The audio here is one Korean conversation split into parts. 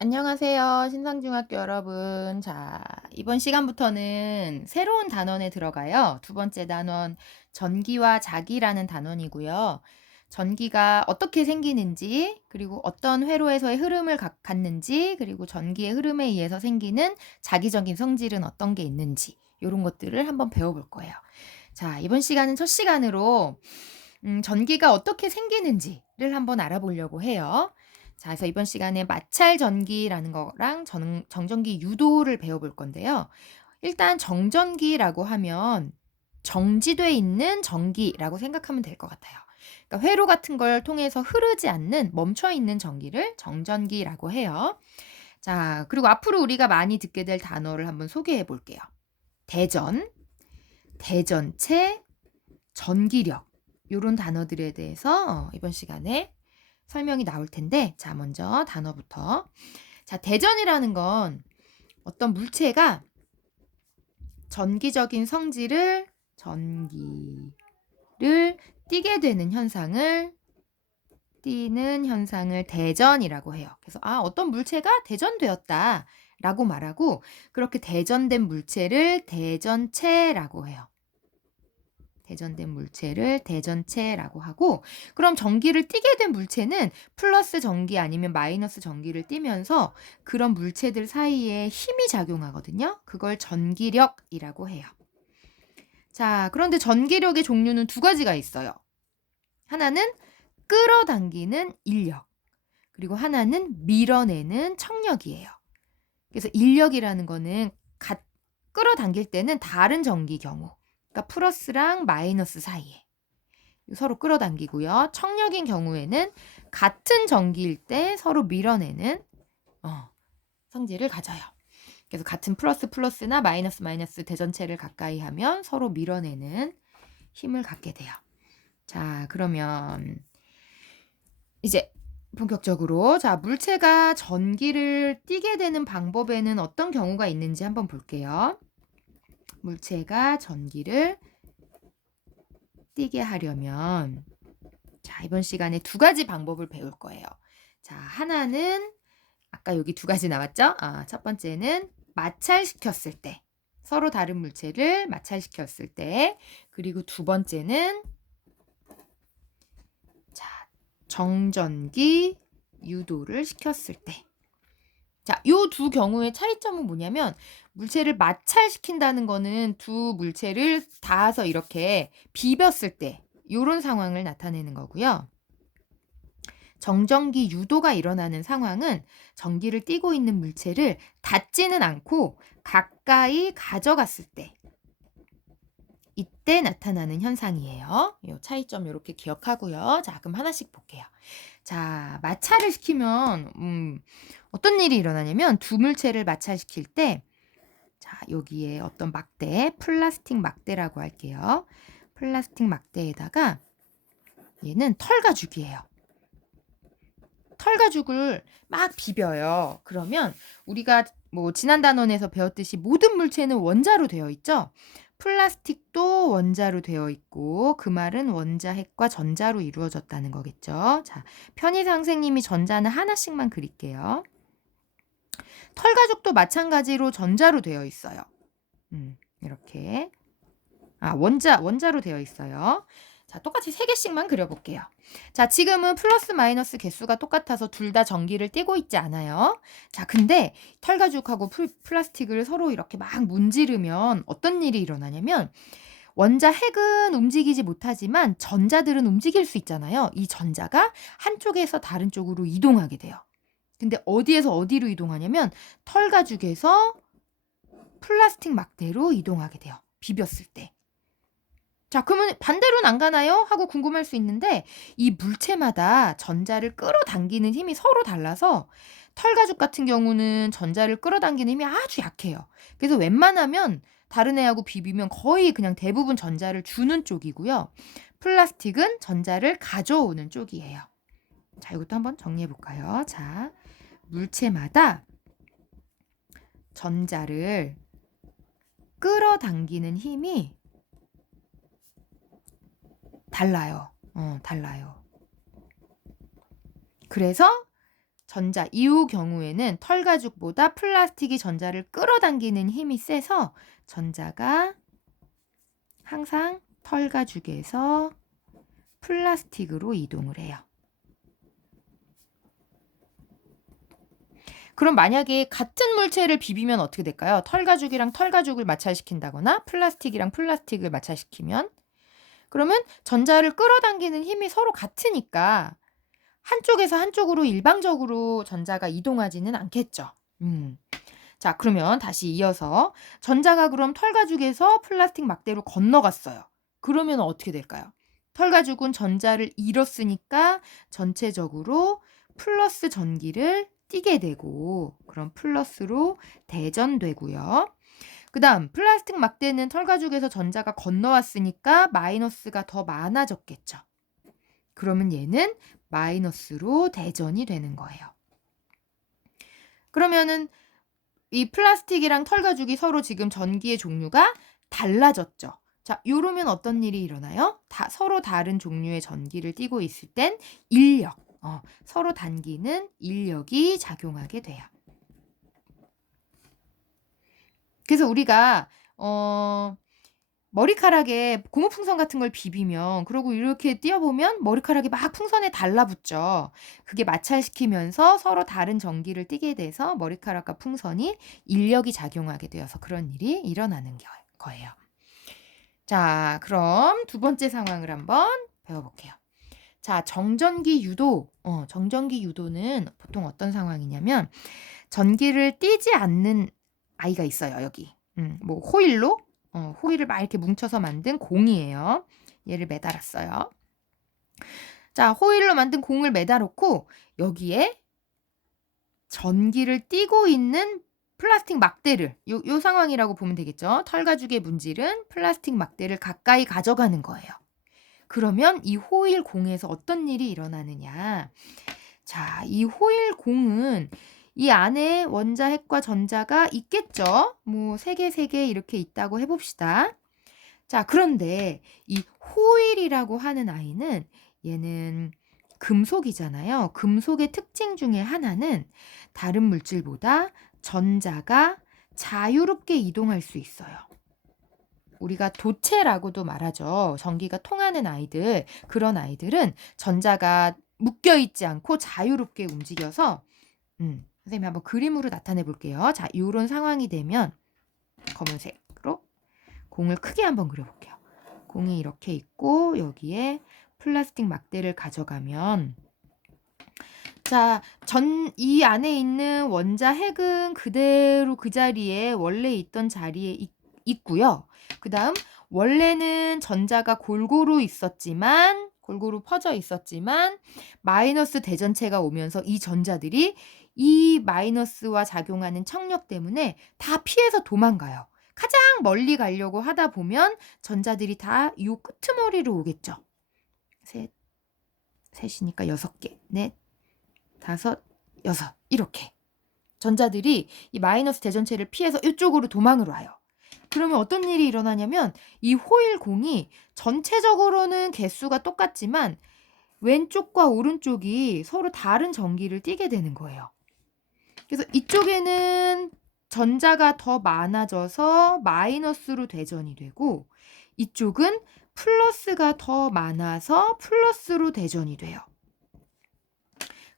안녕하세요. 신상중학교 여러분. 자, 이번 시간부터는 새로운 단원에 들어가요. 두 번째 단원, 전기와 자기라는 단원이고요. 전기가 어떻게 생기는지, 그리고 어떤 회로에서의 흐름을 갖는지, 그리고 전기의 흐름에 의해서 생기는 자기적인 성질은 어떤 게 있는지, 이런 것들을 한번 배워볼 거예요. 자, 이번 시간은 첫 시간으로 전기가 어떻게 생기는지를 한번 알아보려고 해요. 자, 그래서 이번 시간에 마찰 전기라는 거랑 정전기 유도를 배워볼 건데요. 일단 정전기라고 하면 정지돼 있는 전기라고 생각하면 될 것 같아요. 그러니까 회로 같은 걸 통해서 흐르지 않는 멈춰 있는 전기를 정전기라고 해요. 자, 그리고 앞으로 우리가 많이 듣게 될 단어를 한번 소개해 볼게요. 대전, 대전체, 전기력 요런 단어들에 대해서 이번 시간에 설명이 나올 텐데, 자, 먼저 단어부터. 자, 대전이라는 건 어떤 물체가 전기를 띠게 되는 현상을 대전이라고 해요. 그래서 어떤 물체가 대전되었다라고 말하고, 그렇게 대전된 물체를 대전체라고 해요. 대전된 물체를 대전체라고 하고, 그럼 전기를 띠게 된 물체는 플러스 전기 아니면 마이너스 전기를 띠면서 그런 물체들 사이에 힘이 작용하거든요. 그걸 전기력이라고 해요. 자, 그런데 전기력의 종류는 두 가지가 있어요. 하나는 끌어당기는 인력, 그리고 하나는 밀어내는 청력이에요. 그래서 인력이라는 거는 끌어당길 때는 다른 전기 경우, 그러니까 플러스랑 마이너스 사이에 서로 끌어당기고요. 청력인 경우에는 같은 전기일 때 서로 밀어내는 성질을 가져요. 그래서 같은 플러스나 마이너스 대전체를 가까이 하면 서로 밀어내는 힘을 갖게 돼요. 자, 그러면 이제 본격적으로, 자, 물체가 전기를 띠게 되는 방법에는 어떤 경우가 있는지 한번 볼게요. 물체가 전기를 띠게 하려면, 자, 이번 시간에 두 가지 방법을 배울 거예요. 자, 하나는 아까 여기 두 가지 나왔죠? 첫 번째는 마찰시켰을 때, 서로 다른 물체를 마찰시켰을 때, 그리고 두 번째는 자, 정전기 유도를 시켰을 때. 자, 요 두 경우의 차이점은 뭐냐면, 물체를 마찰시킨다는 거는 두 물체를 닿아서 이렇게 비볐을 때 요런 상황을 나타내는 거고요. 정전기 유도가 일어나는 상황은 전기를 띠고 있는 물체를 닿지는 않고 가까이 가져갔을 때, 이때 나타나는 현상이에요. 이 차이점 이렇게 기억하고요. 자, 그럼 하나씩 볼게요. 자, 마찰을 시키면 어떤 일이 일어나냐면, 두 물체를 마찰시킬 때, 자, 여기에 어떤 플라스틱 막대라고 할게요. 플라스틱 막대에다가 얘는 털가죽이에요. 털가죽을 막 비벼요. 그러면 우리가 지난 단원에서 배웠듯이 모든 물체는 원자로 되어 있죠. 플라스틱도 원자로 되어 있고, 그 말은 원자핵과 전자로 이루어졌다는 거겠죠. 자, 편의상 선생님이 전자는 하나씩만 그릴게요. 털가죽도 마찬가지로 전자로 되어 있어요. 이렇게. 원자로 되어 있어요. 자, 똑같이 3개씩만 그려볼게요. 자, 지금은 플러스 마이너스 개수가 똑같아서 둘 다 전기를 띠고 있지 않아요. 자, 근데 털가죽하고 플라스틱을 서로 이렇게 막 문지르면 어떤 일이 일어나냐면, 원자 핵은 움직이지 못하지만 전자들은 움직일 수 있잖아요. 이 전자가 한쪽에서 다른 쪽으로 이동하게 돼요. 근데 어디에서 어디로 이동하냐면, 털가죽에서 플라스틱 막대로 이동하게 돼요. 비볐을 때. 자, 그러면 반대로는 안 가나요? 하고 궁금할 수 있는데, 이 물체마다 전자를 끌어당기는 힘이 서로 달라서 털가죽 같은 경우는 전자를 끌어당기는 힘이 아주 약해요. 그래서 웬만하면 다른 애하고 비비면 거의 그냥 대부분 전자를 주는 쪽이고요. 플라스틱은 전자를 가져오는 쪽이에요. 자, 이것도 한번 정리해 볼까요? 자, 물체마다 전자를 끌어당기는 힘이 달라요. 달라요. 그래서 이후 경우에는 털가죽보다 플라스틱이 전자를 끌어당기는 힘이 세서 전자가 항상 털가죽에서 플라스틱으로 이동을 해요. 그럼 만약에 같은 물체를 비비면 어떻게 될까요? 털가죽이랑 털가죽을 마찰시킨다거나 플라스틱이랑 플라스틱을 마찰시키면, 그러면 전자를 끌어당기는 힘이 서로 같으니까 한쪽에서 한쪽으로 일방적으로 전자가 이동하지는 않겠죠. 자, 그러면 다시 이어서 전자가 그럼 털가죽에서 플라스틱 막대로 건너갔어요. 그러면 어떻게 될까요? 털가죽은 전자를 잃었으니까 전체적으로 플러스 전기를 띠게 되고, 그럼 플러스로 대전되고요. 그 다음 플라스틱 막대는 털가죽에서 전자가 건너왔으니까 마이너스가 더 많아졌겠죠. 그러면 얘는 마이너스로 대전이 되는 거예요. 그러면은 이 플라스틱이랑 털가죽이 서로 지금 전기의 종류가 달라졌죠. 자, 요러면 어떤 일이 일어나요? 서로 다른 종류의 전기를 띠고 있을 땐 인력, 서로 당기는 인력이 작용하게 돼요. 그래서 우리가 머리카락에 고무풍선 같은 걸 비비면, 그리고 이렇게 띄어보면 머리카락이 막 풍선에 달라붙죠. 그게 마찰시키면서 서로 다른 전기를 띠게 돼서 머리카락과 풍선이 인력이 작용하게 되어서 그런 일이 일어나는 거예요. 자, 그럼 두 번째 상황을 한번 배워볼게요. 자, 정전기 유도. 정전기 유도는 보통 어떤 상황이냐면, 전기를 띠지 않는 아이가 있어요, 여기. 뭐 호일로, 호일을 막 이렇게 뭉쳐서 만든 공이에요. 얘를 매달았어요. 자, 호일로 만든 공을 매달았고, 여기에 전기를 띠고 있는 플라스틱 막대를, 요 상황이라고 보면 되겠죠. 털가죽의 문질은 플라스틱 막대를 가까이 가져가는 거예요. 그러면 이 호일 공에서 어떤 일이 일어나느냐. 자, 이 호일 공은 이 안에 원자핵과 전자가 있겠죠. 뭐 3개, 3개 이렇게 있다고 해봅시다. 자, 그런데 이 호일이라고 하는 아이는, 얘는 금속이잖아요. 금속의 특징 중에 하나는 다른 물질보다 전자가 자유롭게 이동할 수 있어요. 우리가 도체라고도 말하죠. 전기가 통하는 아이들, 그런 아이들은 전자가 묶여있지 않고 자유롭게 움직여서, 선생님이 한번 그림으로 나타내 볼게요. 자, 이런 상황이 되면 검은색으로 공을 크게 한번 그려볼게요. 공이 이렇게 있고 여기에 플라스틱 막대를 가져가면, 자, 이 안에 있는 원자핵은 그대로 그 자리에 원래 있던 자리에 있고요. 그 다음 원래는 전자가 골고루 퍼져 있었지만 마이너스 대전체가 오면서 이 전자들이 이 마이너스와 작용하는 청력 때문에 다 피해서 도망가요. 가장 멀리 가려고 하다 보면 전자들이 다 이 끄트머리로 오겠죠. 셋이니까 6개, 넷, 5, 6 이렇게 전자들이 이 마이너스 대전체를 피해서 이쪽으로 도망을 와요. 그러면 어떤 일이 일어나냐면, 이 호일 공이 전체적으로는 개수가 똑같지만 왼쪽과 오른쪽이 서로 다른 전기를 띠게 되는 거예요. 그래서 이쪽에는 전자가 더 많아져서 마이너스로 대전이 되고, 이쪽은 플러스가 더 많아서 플러스로 대전이 돼요.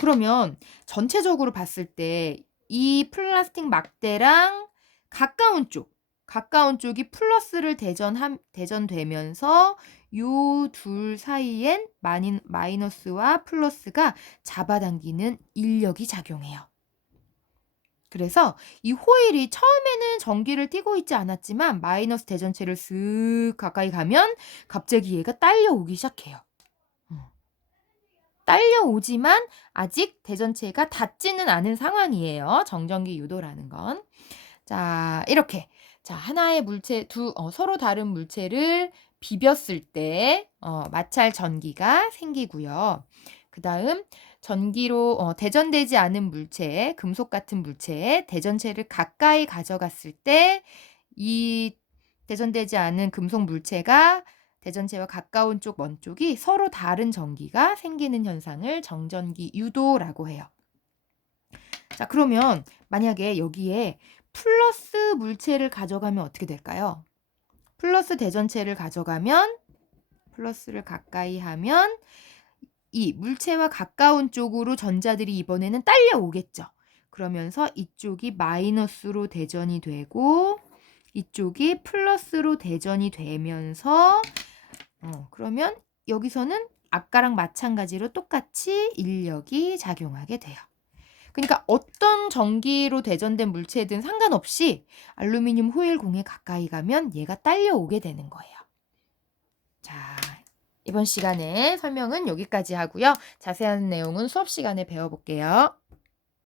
그러면 전체적으로 봤을 때 이 플라스틱 막대랑 가까운 쪽이 플러스를 대전되면서 요 둘 사이엔 마이너스와 플러스가 잡아당기는 인력이 작용해요. 그래서 이 호일이 처음에는 전기를 띠고 있지 않았지만 마이너스 대전체를 쓱 가까이 가면 갑자기 얘가 딸려오기 시작해요. 딸려오지만 아직 대전체가 닿지는 않은 상황이에요. 정전기 유도라는 건. 자, 이렇게. 자, 하나의 물체, 서로 다른 물체를 비볐을 때 마찰 전기가 생기고요. 그 다음 전기로 대전되지 않은 물체, 금속 같은 물체에 대전체를 가까이 가져갔을 때 이 대전되지 않은 금속 물체가 대전체와 가까운 쪽, 먼 쪽이 서로 다른 전기가 생기는 현상을 정전기 유도라고 해요. 자, 그러면 만약에 여기에 플러스 물체를 가져가면 어떻게 될까요? 플러스 대전체를 가져가면 플러스를 가까이 하면 이 물체와 가까운 쪽으로 전자들이 이번에는 딸려오겠죠. 그러면서 이쪽이 마이너스로 대전이 되고 이쪽이 플러스로 대전이 되면서 그러면 여기서는 아까랑 마찬가지로 똑같이 인력이 작용하게 돼요. 그러니까 어떤 전기로 대전된 물체든 상관없이 알루미늄 호일 공에 가까이 가면 얘가 딸려오게 되는 거예요. 자, 이번 시간에 설명은 여기까지 하고요. 자세한 내용은 수업 시간에 배워볼게요.